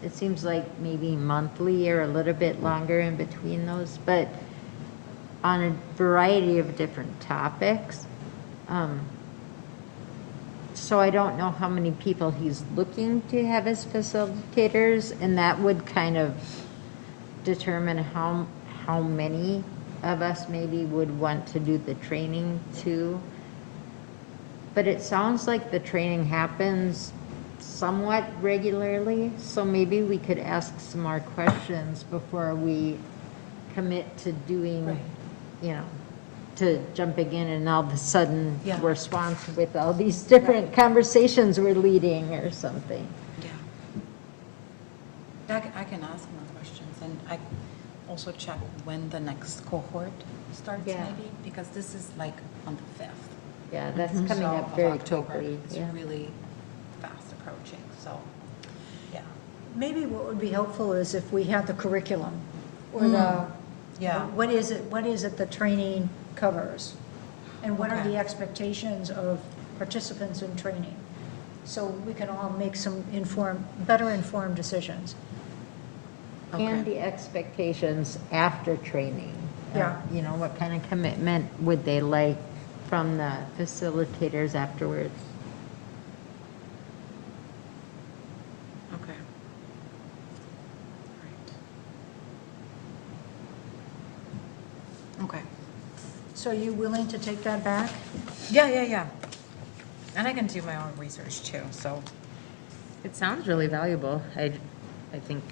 It seems like maybe monthly or a little bit longer in between those, but on a variety of different topics. So I don't know how many people he's looking to have as facilitators, and that would kind of determine how many of us maybe would want to do the training too. But it sounds like the training happens somewhat regularly, so maybe we could ask some more questions before we commit to doing, you know, to jumping in and all of a sudden Yeah. we're swamped with all these different conversations we're leading or something. Yeah. I can ask more questions, and I also check when the next cohort starts Yeah. maybe, because this is like on the 5th. Yeah, that's So, coming up of very October. quickly. It's Yeah. really fast approaching, so, yeah. Maybe what would be helpful is if we have the curriculum, or the, Yeah. what is it the training covers? And what are Okay. the expectations of participants in training? So we can all make some better informed decisions. And Okay. the expectations after training. Yeah. You know, what kind of commitment would they like from the facilitators afterwards? Okay. Right. Okay. So are you willing to take that back? Yeah. And I can do my own research too, so. It sounds really valuable. I think,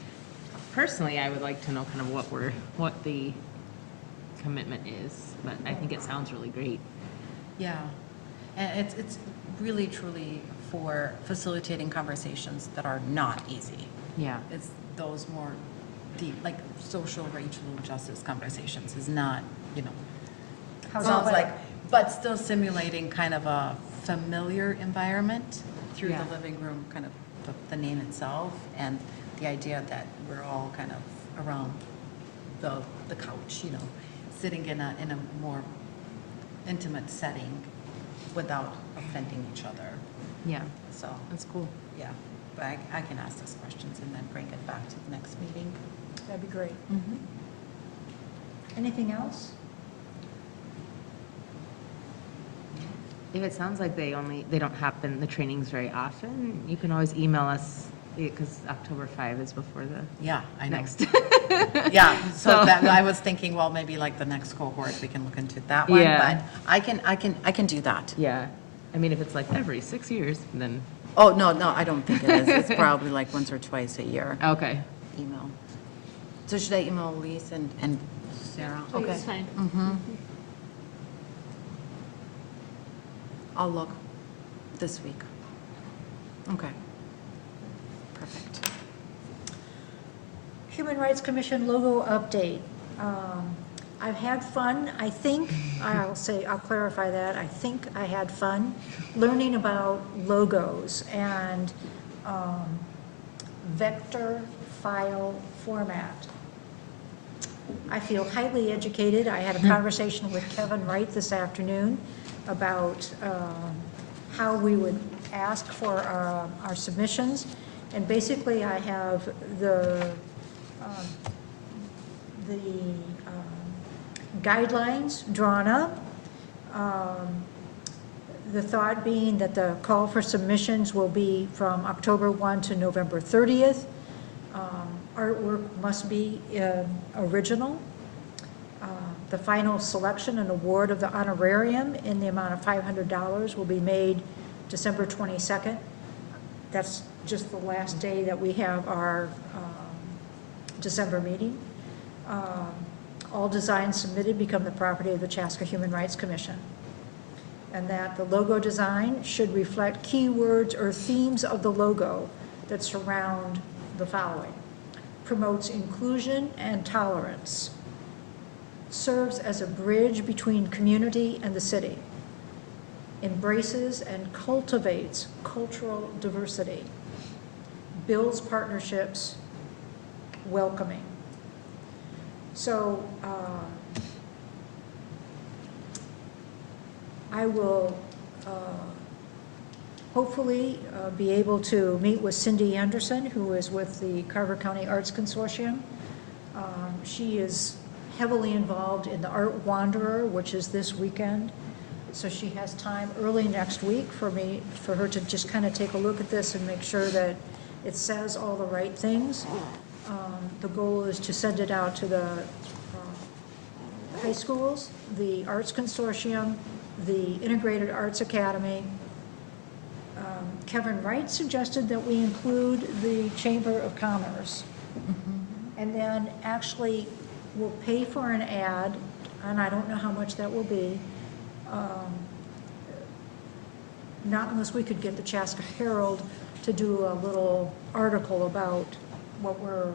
personally, I would like to know kind of what the commitment is, but I think it sounds really great. Yeah, and it's really truly for facilitating conversations that are not easy. Yeah. It's those more deep, like social, racial justice conversations is not, How's sounds that? like, but still simulating kind of a familiar environment through Yeah. the living room, kind of the name itself, and the idea that we're all kind of around the couch, sitting in a more intimate setting without offending each other. Yeah, So, that's cool. yeah, but I can ask those questions and then bring it back to the next meeting. That'd be great. Anything else? If it sounds like they don't happen, the trainings very often, you can always email us, because October 5 is before the Yeah, I know. next. Yeah, so So- that, I was thinking, well, maybe like the next cohort, we can look into that one, Yeah. but I can do that. Yeah, I mean, if it's like every 6 years, then, Oh, no, I don't think it is. It's probably like once or twice a year okay. email. So should I email Elise and Sarah? Okay. It's fine. I'll look this week. Okay. Perfect. Human Rights Commission logo update. I've had fun, I think, I'll clarify that, I think I had fun learning about logos and vector file format. I feel highly educated. I had a conversation with Kevin Wright this afternoon about how we would ask for our submissions. And basically, I have the guidelines drawn up. The thought being that the call for submissions will be from October 1 to November 30th. Artwork must be original. The final selection and award of the honorarium in the amount of $500 will be made December 22nd. That's just the last day that we have our December meeting. All designs submitted become the property of the Chaska Human Rights Commission. And that the logo design should reflect keywords or themes of the logo that surround the following: promotes inclusion and tolerance, serves as a bridge between community and the city, embraces and cultivates cultural diversity, builds partnerships, welcoming. So I will hopefully be able to meet with Cindy Anderson, who is with the Carver County Arts Consortium. She is heavily involved in the Art Wanderer, which is this weekend. So she has time early next week for her to just kind of take a look at this and make sure that it says all the right things. The goal is to send it out to the high schools, the Arts Consortium, the Integrated Arts Academy. Kevin Wright suggested that we include the Chamber of Commerce. And then actually we'll pay for an ad, and I don't know how much that will be. Not unless we could get the Chaska Herald to do a little article about what we're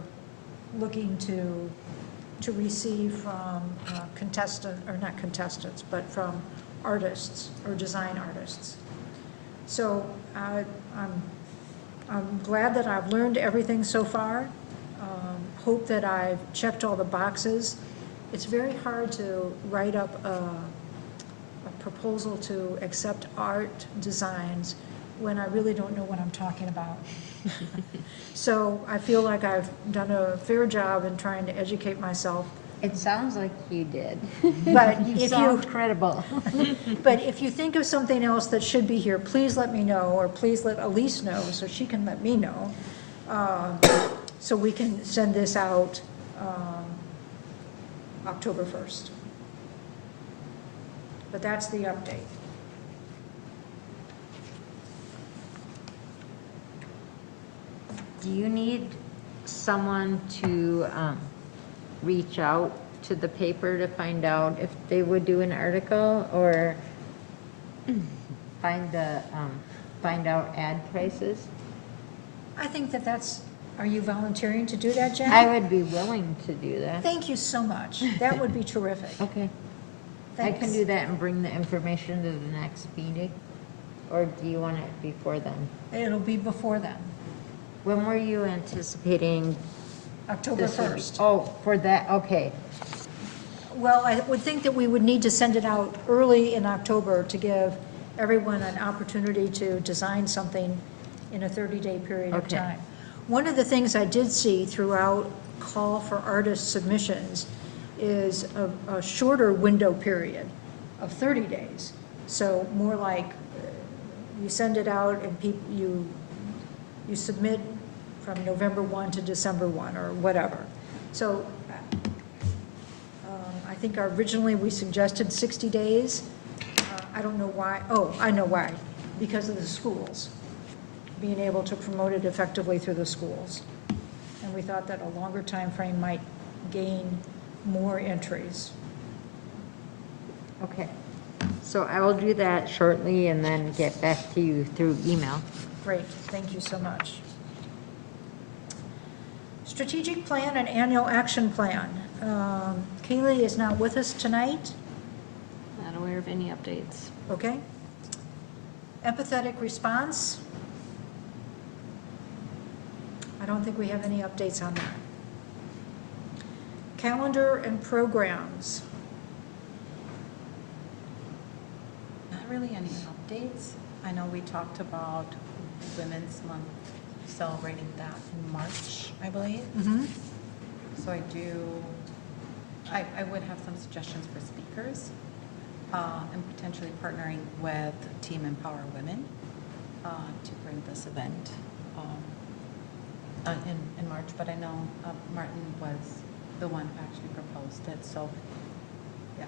looking to receive from not contestants, but from artists or design artists. So I'm glad that I've learned everything so far. Hope that I've checked all the boxes. It's very hard to write up a proposal to accept art designs when I really don't know what I'm talking about. So I feel like I've done a fair job in trying to educate myself. It sounds like you did. But You if you, sound credible. but if you think of something else that should be here, please let me know, or please let Elise know so she can let me know. So we can send this out October 1st. But that's the update. Do you need someone to reach out to the paper to find out if they would do an article, or find out ad prices? I think that's, are you volunteering to do that, Jen? I would be willing to do that. Thank you so much. That would be terrific. Okay. I can do that and bring the information to the next meeting, or do you want it before then? It'll be before then, When were you anticipating October this would be? 1st. Oh, for that, okay. Well, I would think that we would need to send it out early in October to give everyone an opportunity to design something in a 30-day period of Okay. time. One of the things I did see throughout call for artist submissions is a shorter window period of 30 days. So more like you send it out and you submit from November 1 to December 1 or whatever. So I think originally we suggested 60 days. I don't know why. Oh, I know why. Because of the schools, being able to promote it effectively through the schools. And we thought that a longer time frame might gain more entries. Okay. So I will do that shortly and then get back to you through email. Great, thank you so much. Strategic plan and annual action plan. Kaylee is not with us tonight, Not aware of any updates. okay? Empathetic response. I don't think we have any updates on that. Calendar and programs. Not really any updates. I know we talked about Women's Month, celebrating that in March, I believe. So I would have some suggestions for speakers, and potentially partnering with Team Empower Women to bring this event in March. But I know Martin was the one who actually proposed it, so, yeah.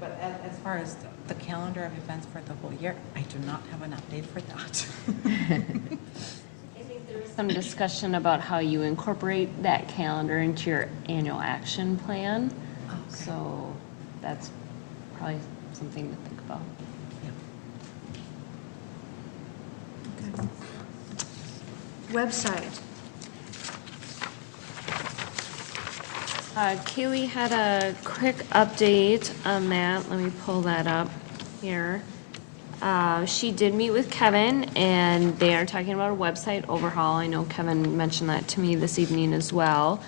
But as far as the calendar of events for the whole year, I do not have an update for that. I think there was some discussion about how you incorporate that calendar into your annual action plan. So that's probably something to think about. Website. Kaylee had a quick update on that. Let me pull that up here. She did meet with Kevin, and they are talking about a website overhaul. I know Kevin mentioned that to me this evening as well.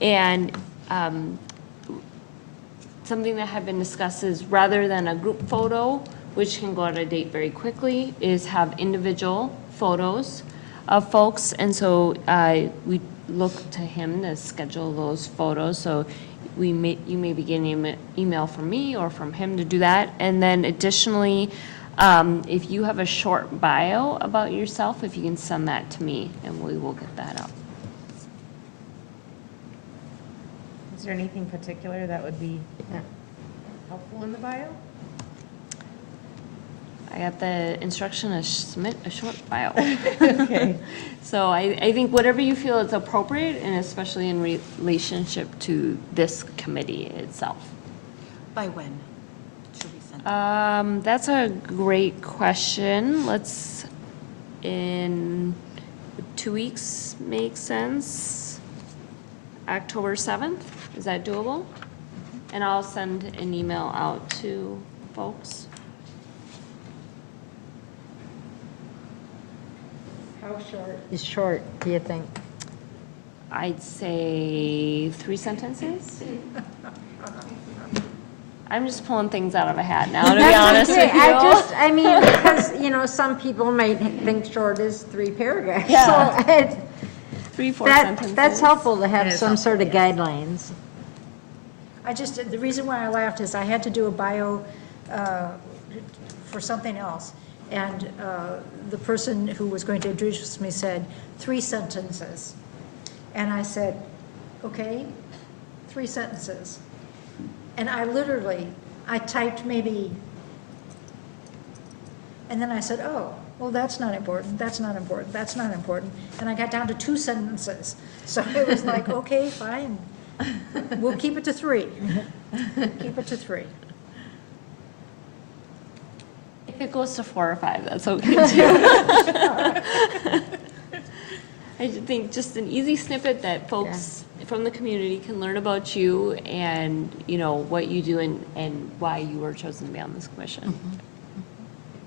And something that had been discussed is rather than a group photo, which can go out of date very quickly, is have individual photos of folks. And so we look to him to schedule those photos. So you may be getting an email from me or from him to do that. And then additionally, if you have a short bio about yourself, if you can send that to me, and we will get that up. Is there anything particular that would be helpful in the bio? I got the instruction to submit a short bio. Okay. So I think whatever you feel is appropriate, and especially in relationship to this committee itself. By when should we send it? That's a great question. In 2 weeks make sense? October 7th, is that doable? And I'll send an email out to folks. How short is short, do you think? I'd say 3 sentences. I'm just pulling things out of a hat now, to be honest with you. I mean, because, some people might think short is 3 paragraphs. Yeah. So 3-4 sentences. that's helpful to have some sort of guidelines. The reason why I laughed is I had to do a bio for something else. And the person who was going to introduce me said, 3 sentences. And I said, okay, 3 sentences. And I typed maybe, and then I said, oh, well, that's not important, that's not important, that's not important. And I got down to 2 sentences. So it was like, okay, fine, we'll keep it to 3. Keep it to 3. If it goes to 4 or 5, that's okay too. I think just an easy snippet that folks from the community can learn about you and, what you do and why you were chosen to be on this commission.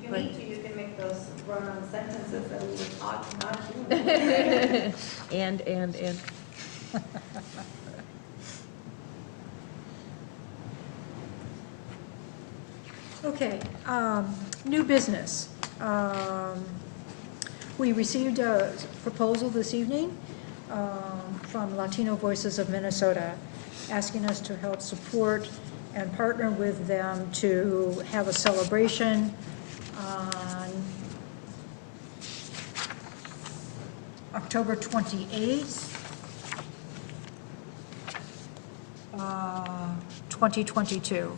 If you need to, you can make those run-on sentences that we would ought not do. And. Okay, new business. We received a proposal this evening from Latino Voices of Minnesota, asking us to help support and partner with them to have a celebration on October 28th, 2022.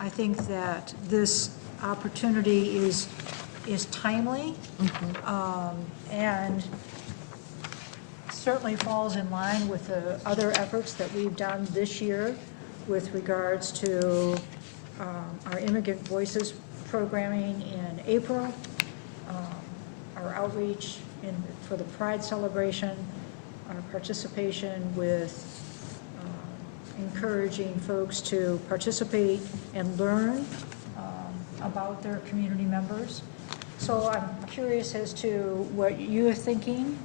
I think that this opportunity is timely, and certainly falls in line with the other efforts that we've done this year with regards to our Immigrant Voices programming in April, our outreach for the Pride celebration, our participation with encouraging folks to participate and learn about their community members. So I'm curious as to what you're thinking,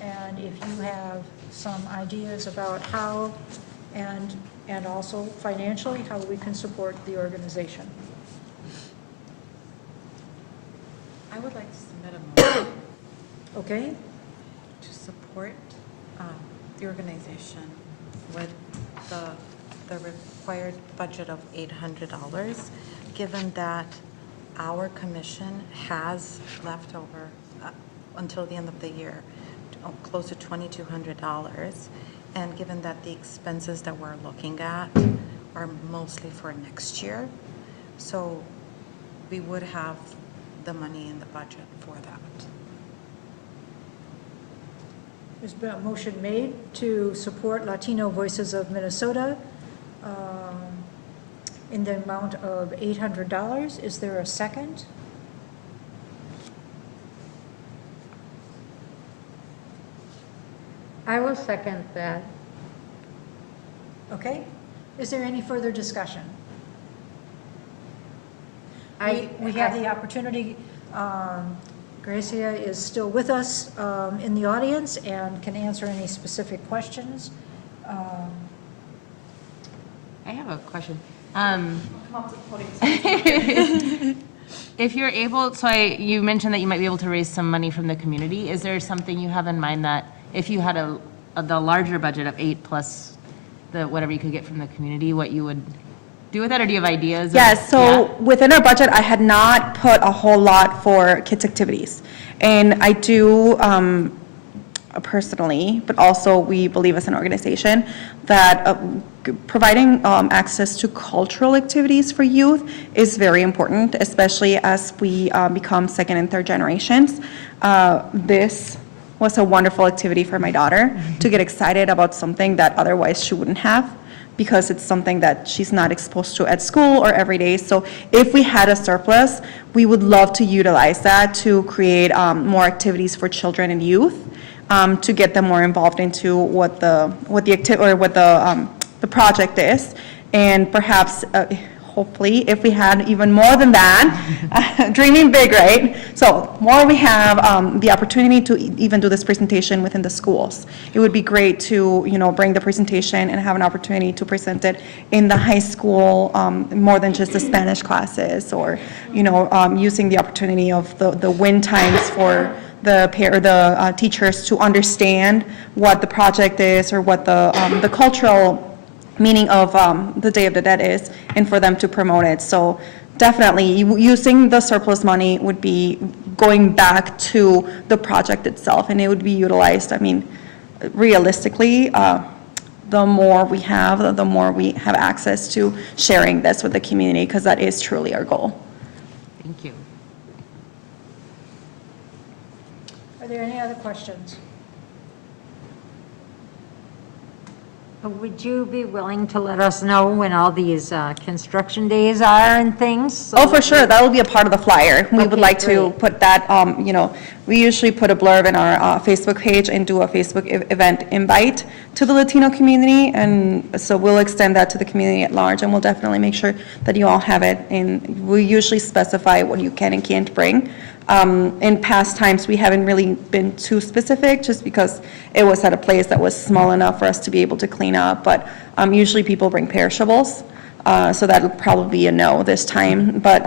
and if you have some ideas about how, and also financially, how we can support the organization. I would like to submit a motion Okay? to support the organization with the required budget of $800, given that our commission has left over until the end of the year close to $2,200, and given that the expenses that we're looking at are mostly for next year, so we would have the money in the budget for that. There's been a motion made to support Latino Voices of Minnesota in the amount of $800. Is there a second? I will second that. Okay? Is there any further discussion? We have the opportunity, Gracia is still with us in the audience and can answer any specific questions. I have a question. If you're able, you mentioned that you might be able to raise some money from the community. Is there something you have in mind that if you had the larger budget of 8 plus the whatever you could get from the community, what you would do with that, or do you have ideas? Yes, so within our budget, I had not put a whole lot for kids' activities. And I do personally, but also we believe as an organization that providing access to cultural activities for youth is very important, especially as we become second and third generations. This was a wonderful activity for my daughter to get excited about something that otherwise she wouldn't have, because it's something that she's not exposed to at school or every day. So if we had a surplus, we would love to utilize that to create more activities for children and youth, to get them more involved into what the project is, and perhaps hopefully if we had even more than that, dreaming big, right? So more we have the opportunity to even do this presentation within the schools. It would be great to bring the presentation and have an opportunity to present it in the high school, more than just the Spanish classes, or using the opportunity of the win times for the teachers to understand what the project is, or what the cultural meaning of the Day of the Dead is, and for them to promote it. So definitely using the surplus money would be going back to the project itself, and it would be utilized. I mean, realistically, the more we have, the more we have access to sharing this with the community, because that is truly our goal. Thank you. Are there any other questions? Would you be willing to let us know when all these construction days are and things? So Oh, for sure, that will be a part of the flyer. We would Okay, like to great. put that, we usually put a blurb in our Facebook page and do a Facebook event invite to the Latino community, and so we'll extend that to the community at large, and we'll definitely make sure that you all have it, and we usually specify what you can and can't bring. In past times, we haven't really been too specific, just because it was at a place that was small enough for us to be able to clean up, but usually people bring perishables, so that'll probably be a no this time. But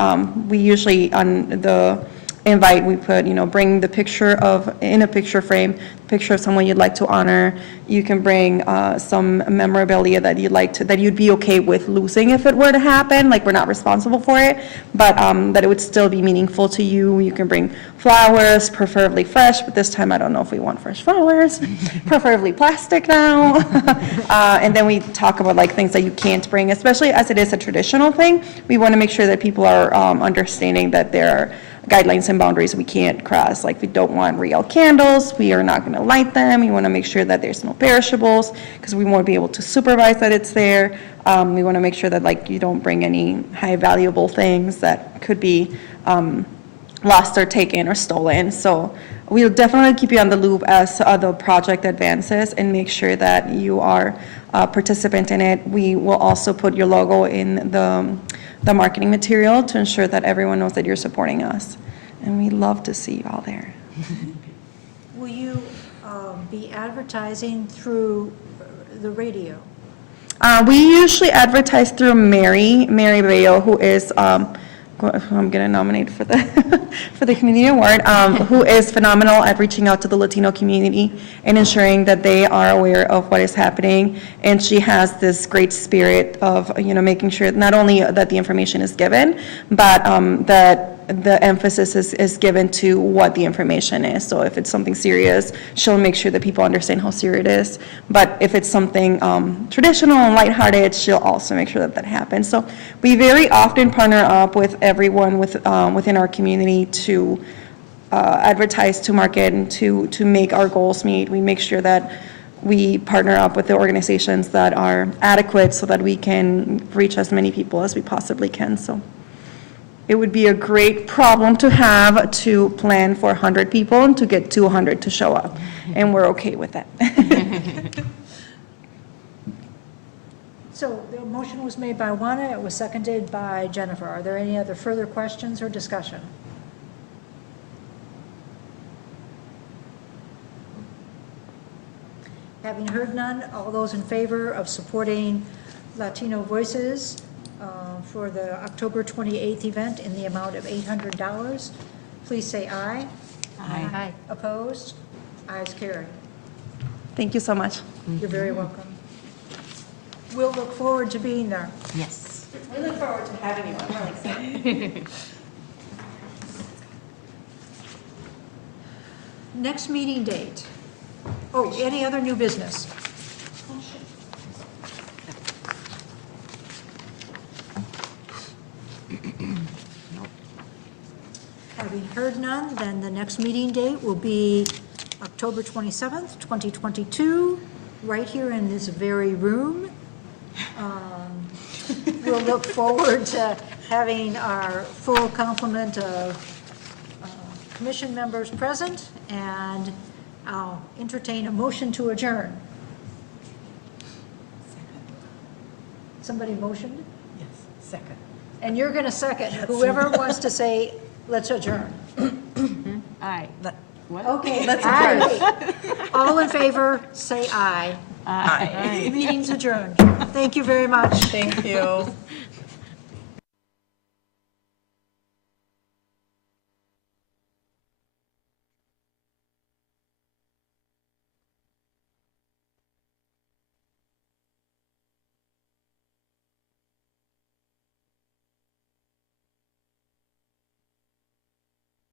we usually, on the invite, we put, bring the picture in a picture frame, picture of someone you'd like to honor. You can bring some memorabilia that you'd be okay with losing if it were to happen, like we're not responsible for it, but that it would still be meaningful to you. You can bring flowers, preferably fresh, but this time I don't know if we want fresh flowers, preferably plastic now. And then we talk about like things that you can't bring, especially as it is a traditional thing. We want to make sure that people are understanding that there are guidelines and boundaries we can't cross. Like, we don't want real candles, we are not going to light them. We want to make sure that there's no perishables, because we won't be able to supervise that it's there. We want to make sure that like you don't bring any high valuable things that could be lost or taken or stolen. So we'll definitely keep you on the loop as the project advances, and make sure that you are a participant in it. We will also put your logo in the marketing material to ensure that everyone knows that you're supporting us. And we love to see you all there. Will you be advertising through the radio? We usually advertise through Mary Bello, who is, who I'm going to nominate for the community award, who is phenomenal at reaching out to the Latino community and ensuring that they are aware of what is happening. And she has this great spirit of, making sure not only that the information is given, but that the emphasis is given to what the information is. So if it's something serious, she'll make sure that people understand how serious it is. But if it's something traditional and lighthearted, she'll also make sure that happens. So we very often partner up with everyone within our community to advertise, to market, and to make our goals meet. We make sure that we partner up with the organizations that are adequate so that we can reach as many people as we possibly can. So it would be a great problem to have, to plan for 100 people and to get 200 to show up, and we're okay with that. So the motion was made by Juana, it was seconded by Jennifer. Are there any other further questions or discussion? Having heard none, all those in favor of supporting Latino Voices for the October 28th event in the amount of $800, please say aye. Aye. Opposed? Ayes carried. Thank you so much. You're very welcome. We'll look forward to being there. Yes. We look forward to having you. I'm really excited. Next meeting date. Oh, any other new business? Having heard none, then the next meeting date will be October 27th, 2022, right here in this very room. We'll look forward to having our full complement of commission members present, and I'll entertain a motion to adjourn. Somebody motioned? Yes, second. And you're going to second. Whoever wants to say, let's adjourn. Aye. What? Okay, let's adjourn. All in favor, say aye. Aye. Meeting's adjourned. Thank you very much. Thank you.